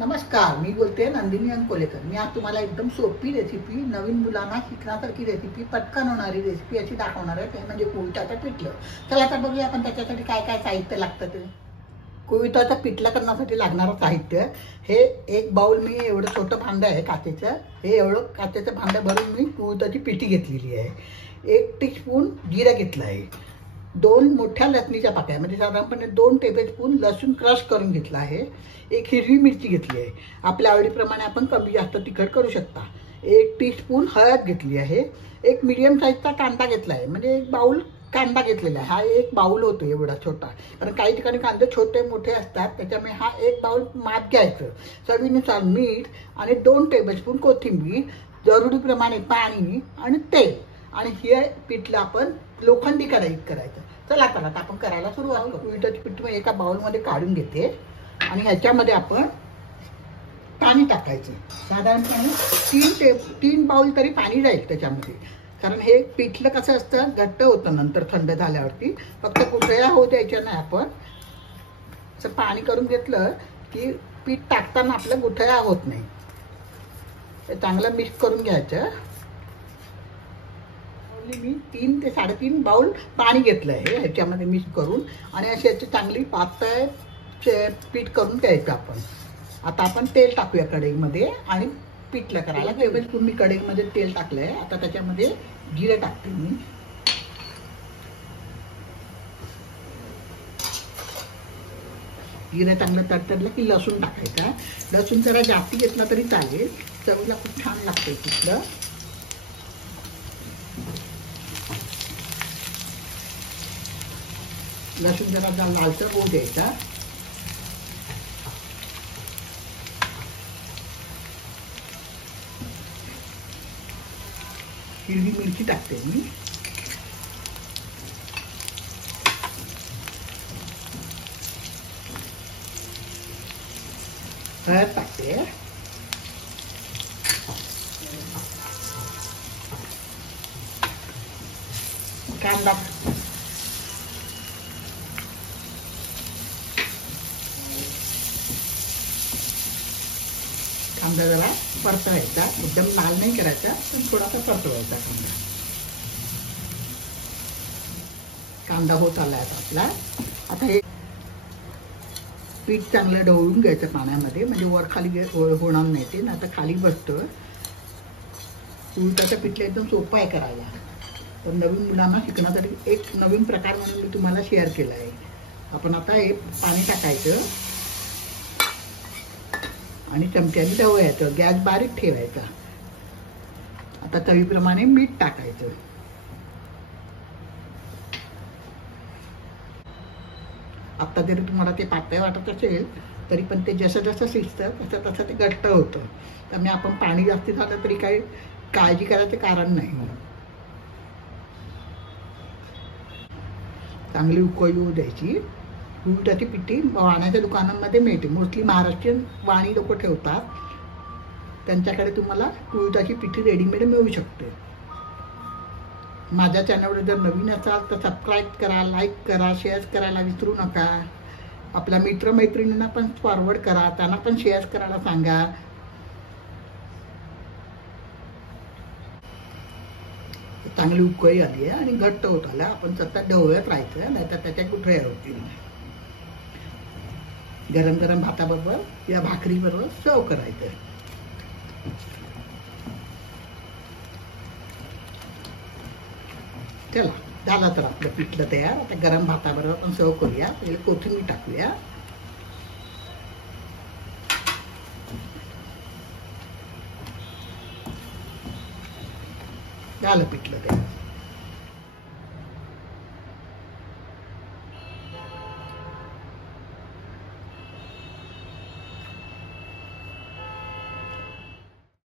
नमस्कार, मी बोलते नंदिनी अंकोलेकर। मी आज तुम्हाला एकदम सोपी रेसिपी, नवीन मुलांना शिकण्यासारखी रेसिपी, पटकन होणारी रेसिपी अशी दाखवणार आहे। ते म्हणजे कुळथाचं पिठलं। चला तर बघूया आपण त्याच्यासाठी काय काय साहित्य लागतं ते। कुळथाचं पिठलं करण्यासाठी लागणारं साहित्य हे एक बाउल, मी एवढं छोटं भांडं आहे काचेचं, हे एवढं काचेचं भांडं भरून मी कुळथाची पिठी घेतलेली आहे। 1 टीस्पून जिरं घेतलं आहे, 2 मोठ्या लसणीच्या पाकळ्या म्हणजे साधारणपणे 2 टेबलस्पून लसूण क्रश करून घेतला आहे, 1 हिरवी मिरची घेतली आहे, आपल्या आवडीप्रमाणे आपण कमी जास्त तिखट करू शकता, 1 टीस्पून हळद घेतली आहे, 1 मीडियम साईजचा कांदा घेतला आहे, म्हणजे 1 बाउल कांदा घेतलेला आहे। हा 1 बाउल होतो एवढा छोटा, कारण काही ठिकाणी कांदे छोटे मोठे असतात, त्याच्यामुळे हा 1 बाउल माप घ्यायचं। चवीनुसार मीठ आणि 2 टेबलस्पून कोथिंबीर, जरुरीप्रमाणे पाणी आणि तेल, आणि हे पिठलं आपण लोखंडी कढईत करायचं। चला तर आता आपण करायला सुरुवात करू। पिठाची पीठ मी एका बाउलमध्ये काढून घेते आणि ह्याच्यामध्ये आपण पाणी टाकायचं। साधारणपणे 3 बाउल तरी पाणी जाईल त्याच्यामध्ये, कारण हे पिठलं कसं असतं घट्ट होतं नंतर थंड झाल्यावरती, फक्त कुठल्या होऊ द्यायच्या नाही। आपण असं पाणी करून घेतलं की पीठ टाकताना आपलं गुठळ्या होत नाही। हे चांगलं मिक्स करून घ्यायचं। मी 3 ते 3.5 बाउल पाणी घेतलं आहे ह्याच्यामध्ये मिक्स करून, आणि अशी याची चांगली पातळ पीठ करून घ्यायचं आपण। आता आपण तेल टाकूया कढईमध्ये आणि पिठलं करायला टेबलस्पून मी कढईमध्ये तेल टाकलंय। आता त्याच्यामध्ये जिरे टाकते मी, जिरे चांगलं तडतडलं की लसूण टाकायचा। लसूण जरा जास्ती घेतला तरी चालेल, चवीला खूप छान लागतंय पिठलं। लसूण जरा लालसर होऊ द्यायचा। हिरवी मिरची टाकते मी, हळद टाकते, कांदा, कांदा जरा परतवायचा, एकदम लाल नाही करायचा, पण थोडासा परतवायचा कांदा। कांदा होत आलाय आपला। आता हे पीठ चांगलं ढवळून घ्यायचं पाण्यामध्ये, म्हणजे वर खाली होणार नाही ते, नाही तर खाली बसतं। कुळथाचं पिठलं एकदम सोपं आहे करायला, तर नवीन मुलांना शिकण्यासाठी एक नवीन प्रकार म्हणून मी तुम्हाला शेअर केला आहे। आपण आता हे पाणी टाकायचं आणि चमच्याने ढवळायचं, गॅस बारीक ठेवायचा। आता चवीप्रमाणे मीठ टाकायचं। आता जरी तुम्हाला ते पातळ वाटत असेल तरी पण ते जसं जसं शिजतं तसं तसं ते घट्ट होतं, त्यामुळे आपण पाणी जास्त झालं तरी काही काळजी करायचं कारण नाही। चांगली उकळी येऊ द्यायची। कुळथाची पिठी वाण्याच्या दुकानांमध्ये मिळते, मोस्टली महाराष्ट्रीयन वाणी लोक ठेवतात, त्यांच्याकडे तुम्हाला कुळथाची पिठी रेडीमेड मिळू शकते। माझ्या चॅनलवर जर नवीन असाल तर सबस्क्राईब करा, लाईक करा, शेअर करायला विसरू नका। आपल्या मित्रमैत्रिणींना पण फॉरवर्ड करा, त्यांना पण शेअर करायला सांगा। चांगली उकळी आली आहे आणि घट्ट होत आला, आपण सतत ढवळत राहायचं, नाहीतर त्याच्या गुठळ्या होतील। गरम गरम भाताबरोबर या भाकरीबरोबर सर्व करायचं। चला झालं तर आपलं पिठलं तयार। आता गरम भाताबरोबर आपण सर्व करूया। पहिले कोथिंबीर टाकूया, झालं पिठलं तयार।